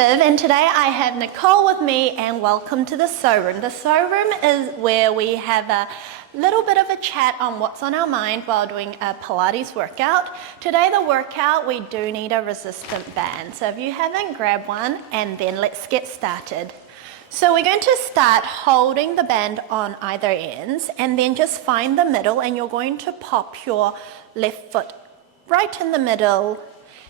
Viv, and today I have Nicole with me, and welcome to the sew room. The sew room is where we have a little bit of a chat on what's on our mind while doing a Pilates workout. Today the workout, we do need a resistant band. So if you haven't grabbed one, and then let's get started. So we're going to start holding the band on either ends, and then just find the middle, and you're going to pop your left foot right in the middle,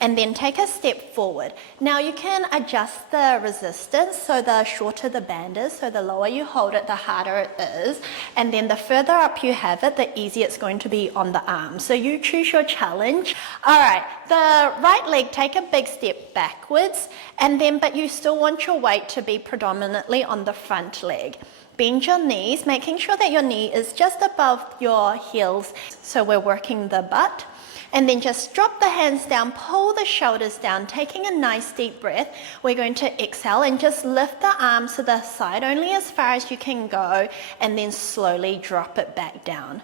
and then take a step forward. Now you can adjust the resistance, so the shorter the band is, so the lower you hold it, the harder it is, and then the further up you have it, the easier it's going to be on the arm. So you choose your challenge. All right, the right leg, take a big step backwards, and then, but you still want your weight to be predominantly on the front leg. Bend your knees, making sure that your knee is just above your heels, so we're working the butt. And then just drop the hands down, pull the shoulders down, taking a nice deep breath. We're going to exhale and just lift the arms to the side, only as far as you can go, and then slowly drop it back down.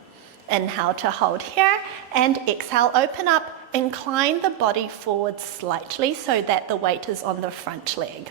Inhale to hold here, and exhale, open up, incline the body forward slightly so that the weight is on the front leg.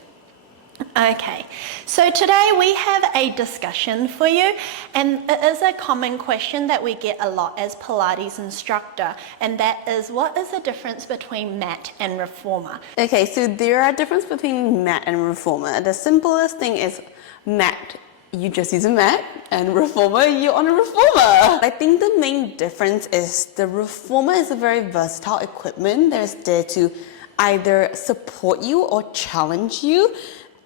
Okay, so today we have a discussion for you, and it is a common question that we get a lot as Pilates instructor, and that is, what is the difference between Mat and Reformer? Okay, so there are differences between Mat and Reformer. The simplest thing is Mat, you just use a mat, and Reformer, you're on a Reformer. I think the main difference is the Reformer is a very versatile equipment that is there to either support you or challenge you.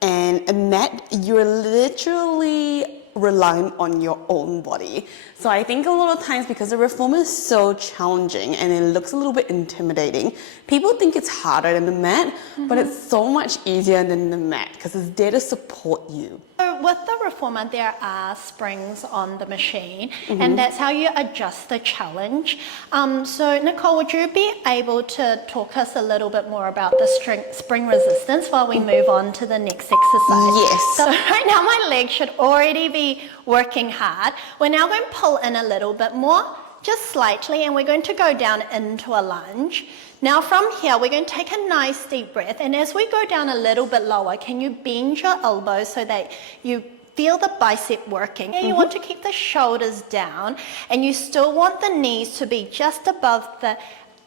And a mat, you're literally relying on your own body. So I think a lot of times, because the Reformer is so challenging and it looks a little bit intimidating, people think it's harder than the mat, but it's so much easier than the mat because it's there to support you. So with the Reformer, there are springs on the machine, and that's how you adjust the challenge. So Nicole, would you be able to talk us a little bit more about the spring resistance while we move on to the next exercise? Yes. So right now my leg should already be working hard. We're now going to pull in a little bit more, just slightly, and we're going to go down into a lunge. Now from here, we're going to take a nice deep breath, and as we go down a little bit lower, can you bend your elbows so that you feel the bicep working? And you want to keep the shoulders down, and you still want the knees to be just above the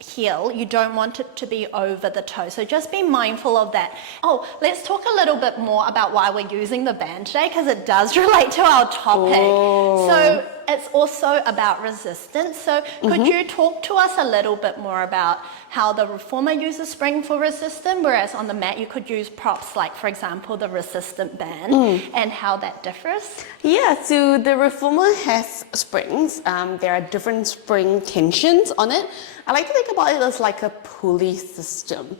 heel. You don't want it to be over the toe, so just be mindful of that. Oh, let's talk a little bit more about why we're using the band today, because it does relate to our topic. So it's also about resistance. So could you talk to us a little bit more about how the Reformer uses spring for resistance, whereas on the mat you could use props like, for example, the resistant band, and how that differs? Yeah, so the Reformer has springs. There are different spring tensions on it. I like to think about it as like a pulley system.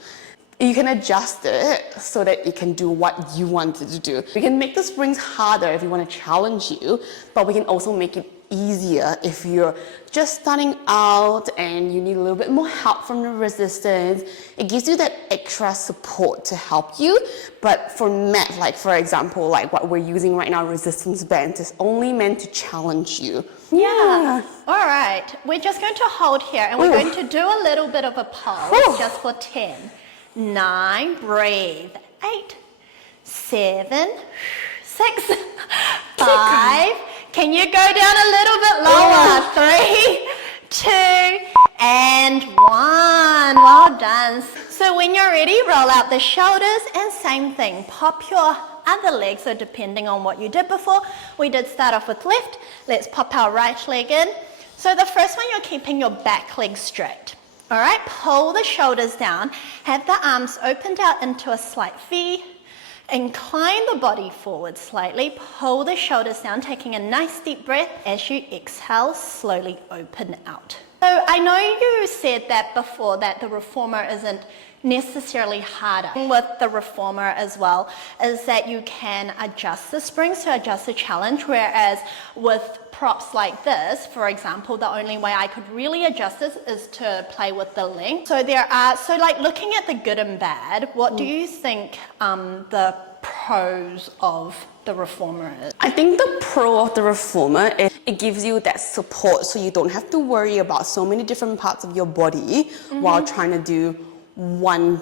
You can adjust it so that it can do what you want it to do. We can make the springs harder if we want to challenge you, but we can also make it easier if you're just starting out and you need a little bit more help from the resistance. It gives you that extra support to help you. But for mat, like for example, like what we're using right now, resistance bands, is only meant to challenge you. Yeah. All right. We're just going to hold here, and we're going to do a little bit of a pulse just for 10, 9, breathe, 8, 7, 6, 5. Can you go down a little bit lower? 3, 2, and 1. Well done. So when you're ready, roll out the shoulders, and same thing, pop your other leg. So depending on what you did before, we did start off with left. Let's pop our right leg in. So the first one, you're keeping your back leg straight. All right, pull the shoulders down, have the arms opened out into a slight V. Incline the body forward slightly, pull the shoulders down, taking a nice deep breath. As you exhale, slowly open out. So I know you said that before, that the Reformer isn't necessarily harder. With the Reformer as well is that you can adjust the springs to adjust the challenge, whereas with props like this, for example, the only way I could really adjust this is to play with the length. So like looking at the good and bad, what do you think the pros of the Reformer is? I think the pro of the Reformer is it gives you that support, so you don't have to worry about so many different parts of your body while trying to do one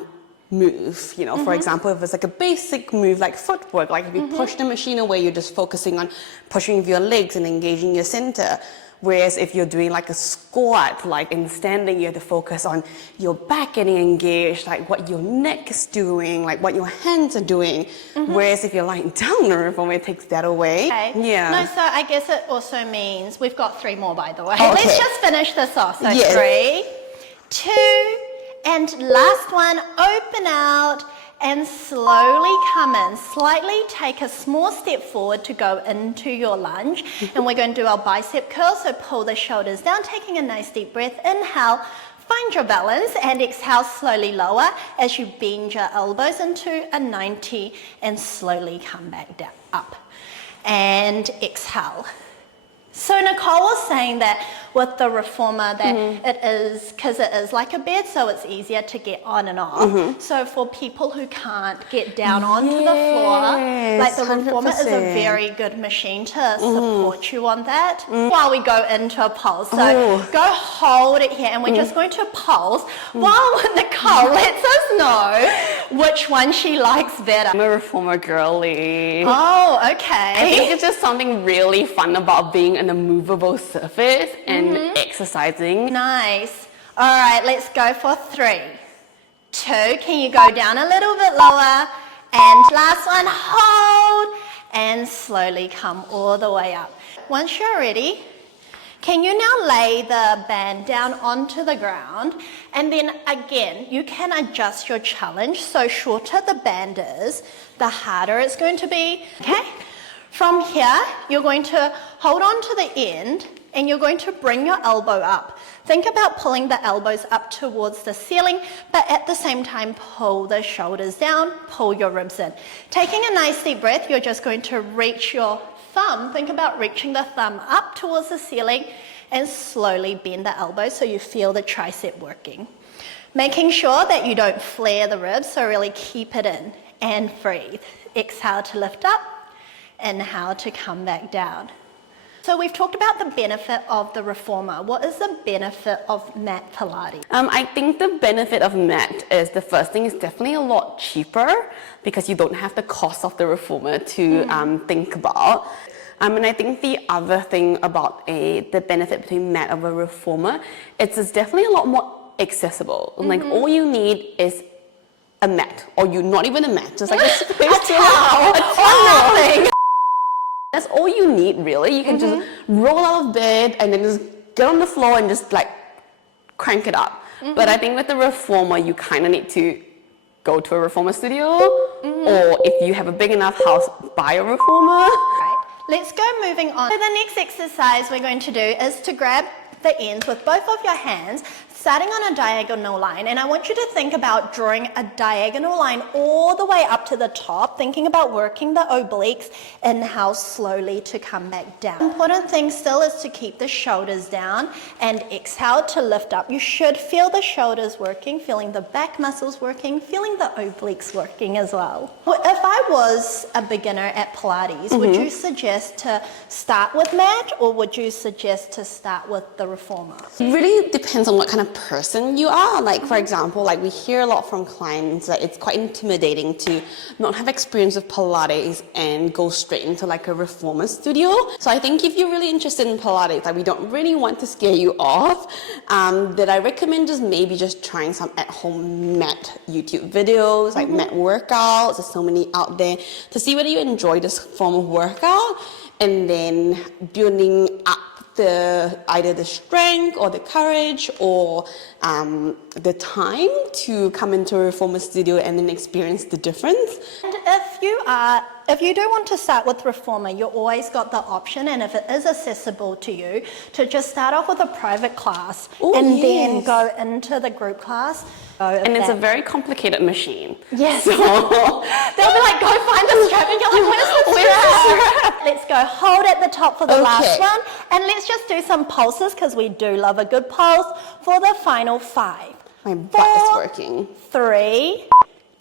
move. You know, for example, if it's like a basic move like footwork, like if you push the machine away, you're just focusing on pushing with your legs and engaging your center. Whereas if you're doing like a squat, like in standing, you have to focus on your back getting engaged, like what your neck is doing, like what your hands are doing. Whereas if you're lying down, the reformer takes that away. Okay. Yeah. No, so I guess it also means we've got 3 more, by the way. Okay. Let's just finish this off. So Yes. 3, 2, and last one, open out and slowly come in. Slightly take a small step forward to go into your lunge. And we're going to do our bicep curl. So pull the shoulders down, taking a nice deep breath. Inhale, find your balance, and exhale, slowly lower as you bend your elbows into a 90 and slowly come back down, up. And exhale. So Nicole was saying that with the reformer that it is, because it is like a bed, so it's easier to get on and off. So for people who can't get down onto the floor, like the reformer is a very good machine to support you on that. While we go into a pulse, so go hold it here, and we're just going to pulse while Nicole lets us know which one she likes better. I'm a reformer girly. Oh, okay. I think it's just something really fun about being in a movable surface and exercising. Nice. All right, let's go for 3, 2. Can you go down a little bit lower? And last one, hold. And slowly come all the way up. Once you're ready, can you now lay the band down onto the ground? And then again, you can adjust your challenge. So shorter the band is, the harder it's going to be. Okay? From here, you're going to hold on to the end and you're going to bring your elbow up. Think about pulling the elbows up towards the ceiling, but at the same time, pull the shoulders down, pull your ribs in. Taking a nice deep breath, you're just going to reach your thumb. Think about reaching the thumb up towards the ceiling and slowly bend the elbows so you feel the tricep working. Making sure that you don't flare the ribs, so really keep it in and breathe. Exhale to lift up. Inhale to come back down. So we've talked about the benefit of the reformer. What is the benefit of Mat Pilates? I think the benefit of Mat is, the first thing is definitely a lot cheaper because you don't have the cost of the reformer to think about. And I think the other thing about the benefit between Mat over reformer, it's definitely a lot more accessible. Like all you need is a mat, or you not even a mat, just like a space to towel. nothing. That's all you need, really. You can just roll out of bed and then just get on the floor and just like crank it up. But I think with the reformer, you kind of need to go to a reformer studio, or if you have a big enough house, buy a reformer. Right. Let's go moving on. So the next exercise we're going to do is to grab the ends with both of your hands, starting on a diagonal line, and I want you to think about drawing a diagonal line all the way up to the top, thinking about working the obliques. Inhale slowly to come back down. Important thing still is to keep the shoulders down and exhale to lift up. You should feel the shoulders working, feeling the back muscles working, feeling the obliques working as well. If I was a beginner at Pilates, would you suggest to start with Mat, or would you suggest to start with the reformer? It really depends on what kind of person you are. Like, for example, like we hear a lot from clients that it's quite intimidating to not have experience with Pilates and go straight into like a reformer studio. So I think if you're really interested in Pilates, like we don't really want to scare you off, that I recommend just trying some at-home Mat YouTube videos, like Mat workouts. There's so many out there, to see whether you enjoy this form of workout, and then building up either the strength or the courage or the time to come into a reformer studio and then experience the difference. And if you do want to start with reformer, you always got the option, and if it is accessible to you, to just start off with a private class then go into the group class. And it's a very complicated machine. Yes. So they'll be like, go find the strap, and you're like, where's the strap? Let's go hold at the top for the last one, and let's just do some pulses, because we do love a good pulse, for the final 5. my butt is working. 3,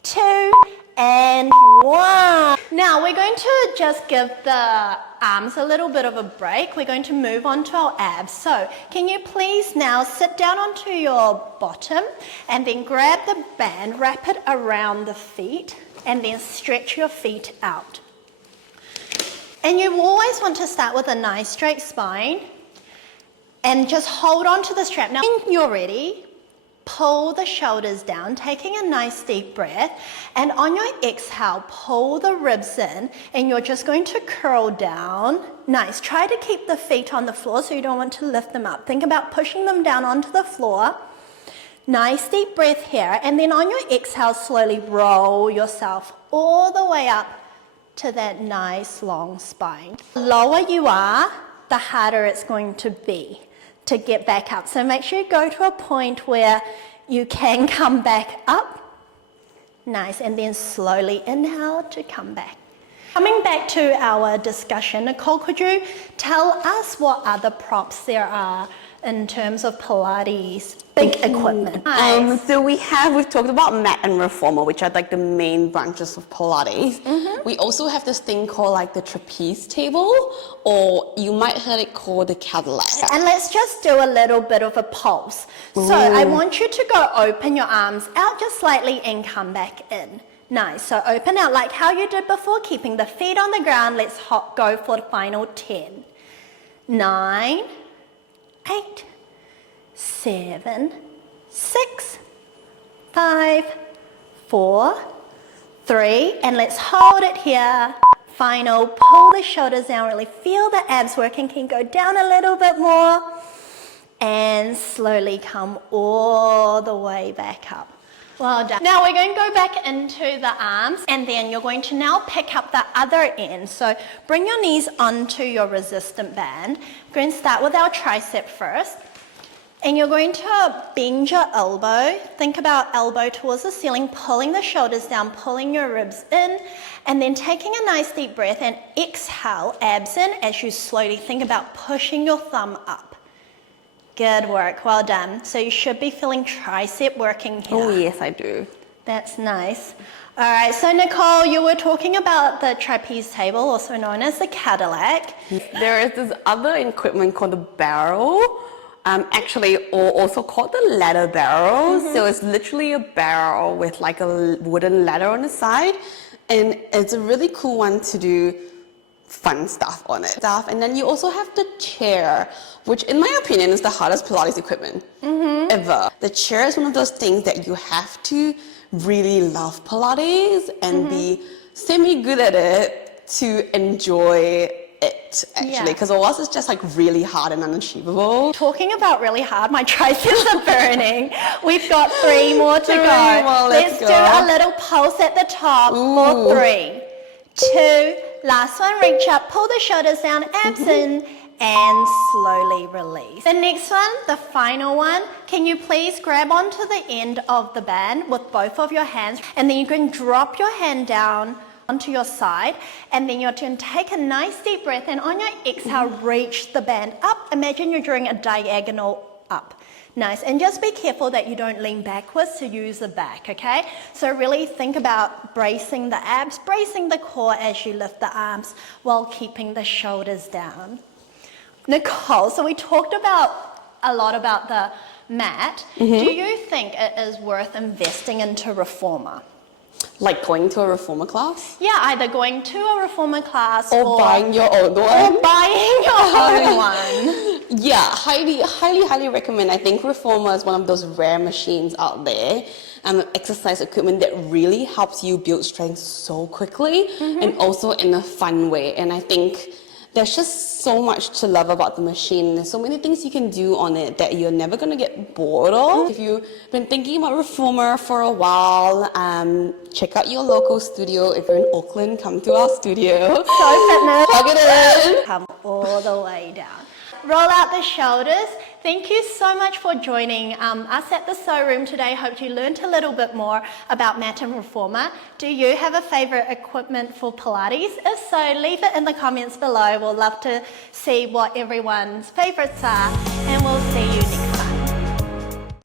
2, and 1. Now we're going to just give the arms a little bit of a break. We're going to move on to our abs. So can you please now sit down onto your bottom and then grab the band, wrap it around the feet, and then stretch your feet out. And you always want to start with a nice straight spine and just hold on to the strap. Now when you're ready, pull the shoulders down, taking a nice deep breath, and on your exhale, pull the ribs in, and you're just going to curl down. Nice. Try to keep the feet on the floor so you don't want to lift them up. Think about pushing them down onto the floor. Nice deep breath here, and then on your exhale, slowly roll yourself all the way up to that nice long spine. The lower you are, the harder it's going to be to get back up. So make sure you go to a point where you can come back up. Nice, and then slowly inhale to come back. Coming back to our discussion, Nicole, could you tell us what other props there are in terms of Pilates, big equipment? Nice. So we've talked about Mat and Reformer, which are like the main branches of Pilates. We also have this thing called like the trapeze table, or you might heard it called the Cadillac. And let's just do a little bit of a pulse. So I want you to go open your arms out just slightly and come back in. Nice, so open out like how you did before, keeping the feet on the ground. Let's go for the final 10, 9, 8, 7, 6, 5, 4, 3, and let's hold it here. Final, pull the shoulders down, really feel the abs working. Can go down a little bit more and slowly come all the way back up. Well done. Now we're going to go back into the arms, and then you're going to now pick up the other end. So bring your knees onto your resistant band. We're going to start with our tricep first. And you're going to bend your elbow. Think about elbow towards the ceiling, pulling the shoulders down, pulling your ribs in, and then taking a nice deep breath and exhale, abs in, as you slowly think about pushing your thumb up. Good work, well done. So you should be feeling tricep working here. Oh yes, I do. That's nice. All right, so Nicole, you were talking about the trapeze table, also known as the Cadillac. There is this other equipment called the barrel, actually, or also called the ladder barrel. So it's literally a barrel with like a wooden ladder on the side, and it's a really cool one to do fun stuff on it. And then you also have the chair, which in my opinion is the hardest Pilates equipment ever. The chair is one of those things that you have to really love Pilates and be semi-good at it to enjoy it, actually, because otherwise it's just like really hard and unachievable. Talking about really hard, my triceps are burning. We've got 3 more to go. Let's do a little pulse at the top for 3, 2, last one, reach up, pull the shoulders down, abs in, and slowly release. The next one, the final one, can you please grab onto the end of the band with both of your hands, and then you can drop your hand down onto your side, and then you're going to take a nice deep breath, and on your exhale, reach the band up. Imagine you're doing a diagonal up. Nice, and just be careful that you don't lean backwards to use the back, okay? So really think about bracing the abs, bracing the core as you lift the arms while keeping the shoulders down. Nicole, so we talked a lot about the mat. Do you think it is worth investing into Reformer? Like going to a Reformer class? Yeah, either going to a Reformer class or buying your own one. Or buying your own one. Yeah, highly recommend. I think Reformer is one of those rare machines out there, exercise equipment that really helps you build strength so quickly and also in a fun way. And I think there's just so much to love about the machine. There's so many things you can do on it that you're never going to get bored of. If you've been thinking about Reformer for a while, check out your local studio. If you're in Auckland, come to our studio. So fitness. Plug it in. Come all the way down. Roll out the shoulders. Thank you so much for joining us at the showroom today. Hope you learned a little bit more about Mat and Reformer. Do you have a favorite equipment for Pilates? If so, leave it in the comments below. We'll love to see what everyone's favorites are, and we'll see you next time.